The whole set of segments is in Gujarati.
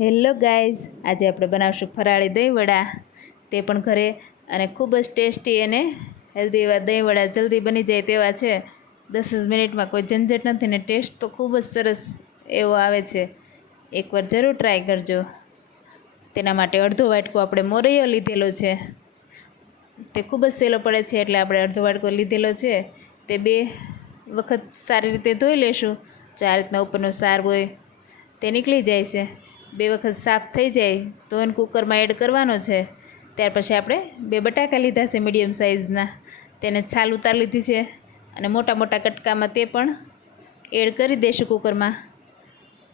હેલો ગાઈઝ, આજે આપણે બનાવશું ફરાળી દહીંવડા, તે પણ ઘરે, અને ખૂબ જ ટેસ્ટી અને હેલ્ધી એવા દહીંવડા જલ્દી બની જાય તેવા છે. 10 જ મિનિટમાં, કોઈ ઝંઝટ નથી ને ટેસ્ટ તો ખૂબ જ સરસ એવો આવે છે. એકવાર જરૂર ટ્રાય કરજો. તેના માટે અડધો વાટકો આપણે મોરૈયો લીધેલો છે. તે ખૂબ જ સહેલો પડે છે એટલે આપણે અડધો વાટકો લીધેલો છે. તે 2 વખત સારી રીતે ધોઈ લેશું. જો આ રીતના ઉપરનો સાર હોય તે નીકળી જાય છે. 2 વખત સાફ થઈ જાય તો એને કુકરમાં એડ કરવાનો છે. ત્યાર પછી આપણે 2 બટાકા લીધા છે મીડિયમ સાઇઝના, તેને છાલ ઉતારી લીધી છે, અને મોટા મોટા કટકામાં તે પણ એડ કરી દઈશું કુકરમાં.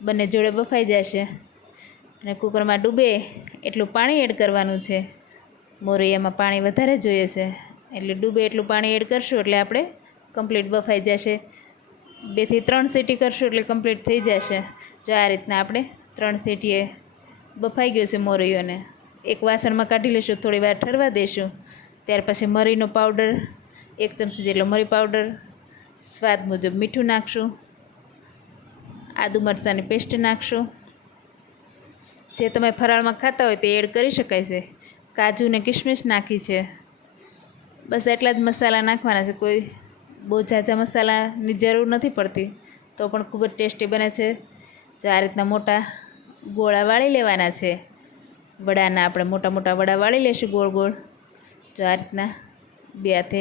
બંને જોડે બફાઈ જશે અને કુકરમાં ડૂબે એટલું પાણી એડ કરવાનું છે. મોરૈયામાં પાણી વધારે જોઈએ છે એટલે ડૂબે એટલું પાણી એડ કરશું એટલે આપણે કમ્પ્લીટ બફાઈ જશે. 2 થી 3 સીટી કરશું એટલે કમ્પ્લીટ થઈ જશે. જો આ રીતના આપણે 3 સીટીએ બફાઈ ગયો છે મોરૈયોને. એક વાસણમાં કાઢી લઈશું, થોડી વાર ઠરવા દઈશું. ત્યાર પછી મરીનો પાવડર 1 ચમચી જેટલો મરી પાવડર, સ્વાદ મુજબ મીઠું નાખશું, આદુ મરચાંની પેસ્ટ નાખશું. જે તમે ફરાળમાં ખાતા હોય તે એડ કરી શકાય છે. કાજુ ને કિશમિશ નાખી છે. બસ એટલા જ મસાલા નાખવાના છે, કોઈ બહુ ઝાઝા મસાલાની જરૂર નથી પડતી, તો પણ ખૂબ જ ટેસ્ટી બને છે. જો આ રીતના મોટા ગોળા વાળી લેવાના છે. વડાના આપણે મોટા મોટા વડા વાળી લઈશું ગોળ ગોળ. જો આ રીતના 2 હાથે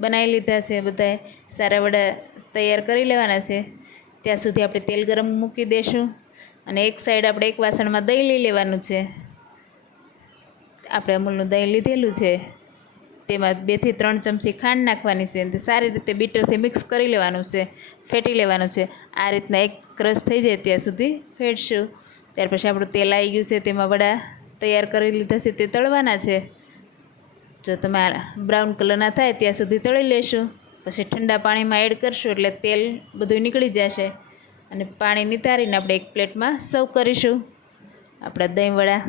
બનાવી લીધા છે. બધાએ સારા વડા તૈયાર કરી લેવાના છે. ત્યાં સુધી આપણે તેલ ગરમ મૂકી દઈશું, અને એક સાઈડ આપણે એક વાસણમાં દહીં લઈ લેવાનું છે. આપણે અમૂલનું દહીં લીધેલું છે, તેમાં 2 થી 3 ચમચી ખાંડ નાખવાની છે. અને સારી રીતે બીટરથી મિક્સ કરી લેવાનું છે, ફેટી લેવાનું છે. આ રીતના એક ક્રશ થઈ જાય ત્યાં સુધી ફેટશું. ત્યાર પછી આપણું તેલ આવી ગયું છે, તેમાં વડા તૈયાર કરી લીધા છે તે તળવાના છે. જો તમારા બ્રાઉન કલરના થાય ત્યાં સુધી તળી લેશું. પછી ઠંડા પાણીમાં એડ કરશું એટલે તેલ બધું નીકળી જશે, અને પાણી નિતારીને આપણે એક પ્લેટમાં સર્વ કરીશું. આપણા દહીંવડા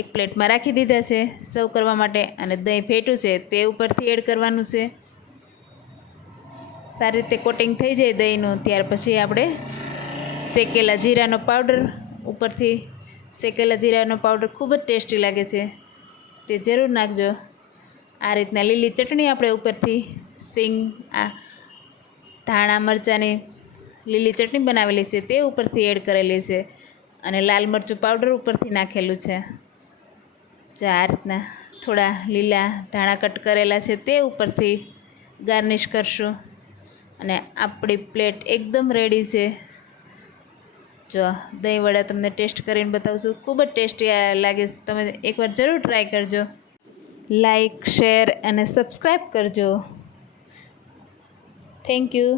એક પ્લેટમાં રાખી દીધા છે સર્વ કરવા માટે, અને દહીં ફેટ્યું છે તે ઉપરથી એડ કરવાનું છે. સારી રીતે કોટિંગ થઈ જાય દહીંનું, ત્યાર પછી આપણે શેકેલા જીરાનો પાવડર ઉપરથી, શેકેલા જીરાનો પાવડર ખૂબ જ ટેસ્ટી લાગે છે, તે જરૂર નાખજો. આ રીતના લીલી ચટણી આપણે ઉપરથી ધાણા મરચાંની લીલી ચટણી બનાવેલી છે તે ઉપરથી એડ કરેલી છે, અને લાલ મરચું પાવડર ઉપરથી નાખેલું છે. જો આ રીતના થોડા લીલા ધાણા કટ કરેલા છે તે ઉપરથી ગાર્નિશ કરશું, અને આપણી પ્લેટ એકદમ રેડી છે. જો દહીંવડા તમને ટેસ્ટ કરીને બતાવશું, ખૂબ જ ટેસ્ટી લાગે છે. તમે એકવાર જરૂર ટ્રાય કરજો. લાઈક, શેર અને સબસ્ક્રાઈબ કરજો. Thank you.